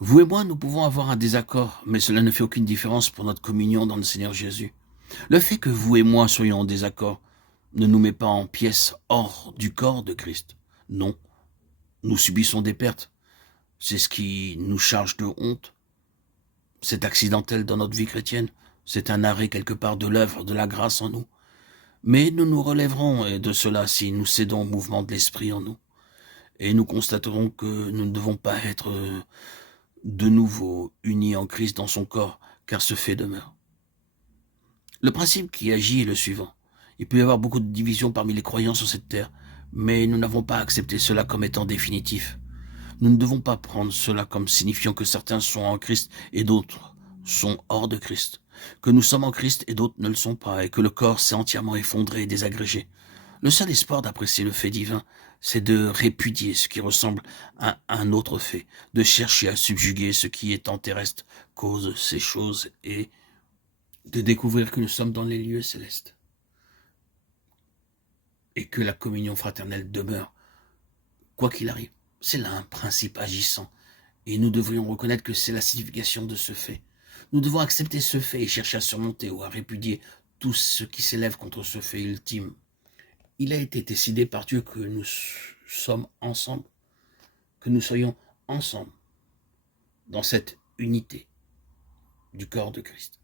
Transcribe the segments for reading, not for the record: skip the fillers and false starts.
Vous et moi, nous pouvons avoir un désaccord, mais cela ne fait aucune différence pour notre communion dans le Seigneur Jésus. Le fait que vous et moi soyons en désaccord ne nous met pas en pièces hors du corps de Christ. Non, nous subissons des pertes. C'est ce qui nous charge de honte. C'est accidentel dans notre vie chrétienne. C'est un arrêt quelque part de l'œuvre de la grâce en nous. Mais nous nous relèverons de cela si nous cédons au mouvement de l'Esprit en nous. Et nous constaterons que nous ne devons pas être de nouveau unis en Christ dans son corps, car ce fait demeure. Le principe qui agit est le suivant. Il peut y avoir beaucoup de divisions parmi les croyants sur cette terre, mais nous n'avons pas accepté cela comme étant définitif. Nous ne devons pas prendre cela comme signifiant que certains sont en Christ et d'autres sont hors de Christ, que nous sommes en Christ et d'autres ne le sont pas, et que le corps s'est entièrement effondré et désagrégé. Le seul espoir d'apprécier le fait divin, c'est de répudier ce qui ressemble à un autre fait, de chercher à subjuguer ce qui est en terrestre, cause ces choses, et de découvrir que nous sommes dans les lieux célestes, et que la communion fraternelle demeure, quoi qu'il arrive. C'est là un principe agissant, et nous devrions reconnaître que c'est la signification de ce fait. Nous devons accepter ce fait et chercher à surmonter ou à répudier tout ce qui s'élève contre ce fait ultime. Il a été décidé par Dieu que nous sommes ensemble, que nous soyons ensemble dans cette unité du corps de Christ.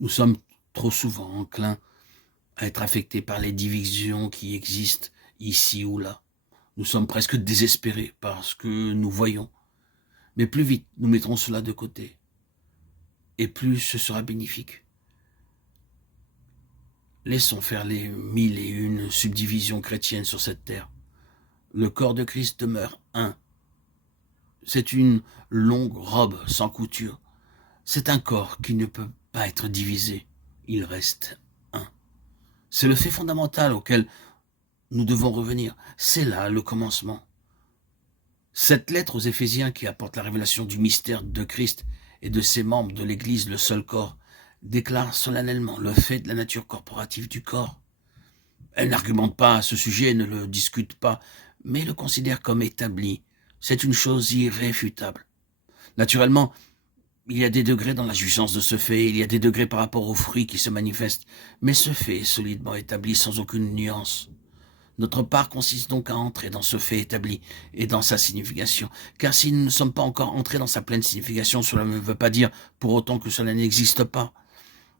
Nous sommes trop souvent enclins à être affectés par les divisions qui existent ici ou là. Nous sommes presque désespérés par ce que nous voyons. Mais plus vite nous mettrons cela de côté, et plus ce sera bénéfique. Laissons faire les 1001 subdivisions chrétiennes sur cette terre. Le corps de Christ demeure un. C'est une longue robe sans couture. C'est un corps qui ne peut pas être divisé. Il reste un. C'est le fait fondamental auquel nous devons revenir. C'est là le commencement. Cette lettre aux Éphésiens qui apporte la révélation du mystère de Christ et de ses membres de l'Église, le seul corps, déclare solennellement le fait de la nature corporative du corps. Elle n'argumente pas à ce sujet, ne le discute pas, mais le considère comme établi. C'est une chose irréfutable. Naturellement, il y a des degrés dans la jouissance de ce fait, il y a des degrés par rapport aux fruits qui se manifestent, mais ce fait est solidement établi sans aucune nuance. Notre part consiste donc à entrer dans ce fait établi et dans sa signification, car si nous ne sommes pas encore entrés dans sa pleine signification, cela ne veut pas dire pour autant que cela n'existe pas.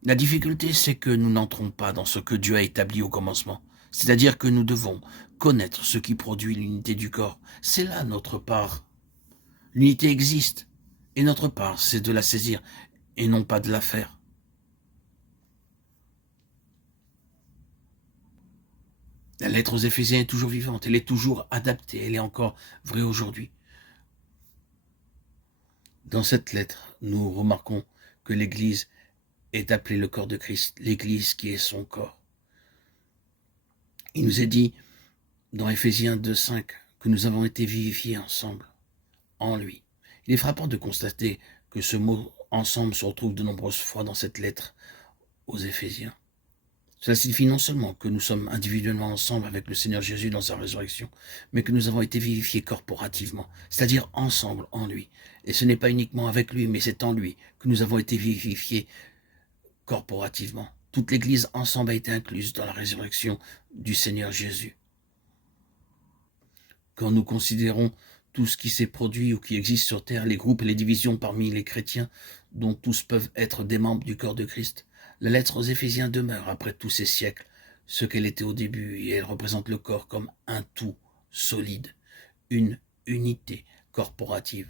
La difficulté, c'est que nous n'entrons pas dans ce que Dieu a établi au commencement, c'est-à-dire que nous devons connaître ce qui produit l'unité du corps. C'est là notre part. L'unité existe, et notre part, c'est de la saisir, et non pas de la faire. La lettre aux Éphésiens est toujours vivante, elle est toujours adaptée, elle est encore vraie aujourd'hui. Dans cette lettre, nous remarquons que l'Église est appelée le corps de Christ, l'Église qui est son corps. Il nous est dit dans Éphésiens 2,5 que nous avons été vivifiés ensemble, en lui. Il est frappant de constater que ce mot « ensemble » se retrouve de nombreuses fois dans cette lettre aux Éphésiens. Cela signifie non seulement que nous sommes individuellement ensemble avec le Seigneur Jésus dans sa résurrection, mais que nous avons été vivifiés corporativement, c'est-à-dire ensemble en lui. Et ce n'est pas uniquement avec lui, mais c'est en lui que nous avons été vivifiés corporativement. Toute l'Église ensemble a été incluse dans la résurrection du Seigneur Jésus. Quand nous considérons tout ce qui s'est produit ou qui existe sur terre, les groupes et les divisions parmi les chrétiens, dont tous peuvent être des membres du corps de Christ, la lettre aux Éphésiens demeure, après tous ces siècles, ce qu'elle était au début, et elle représente le corps comme un tout solide, une unité corporative.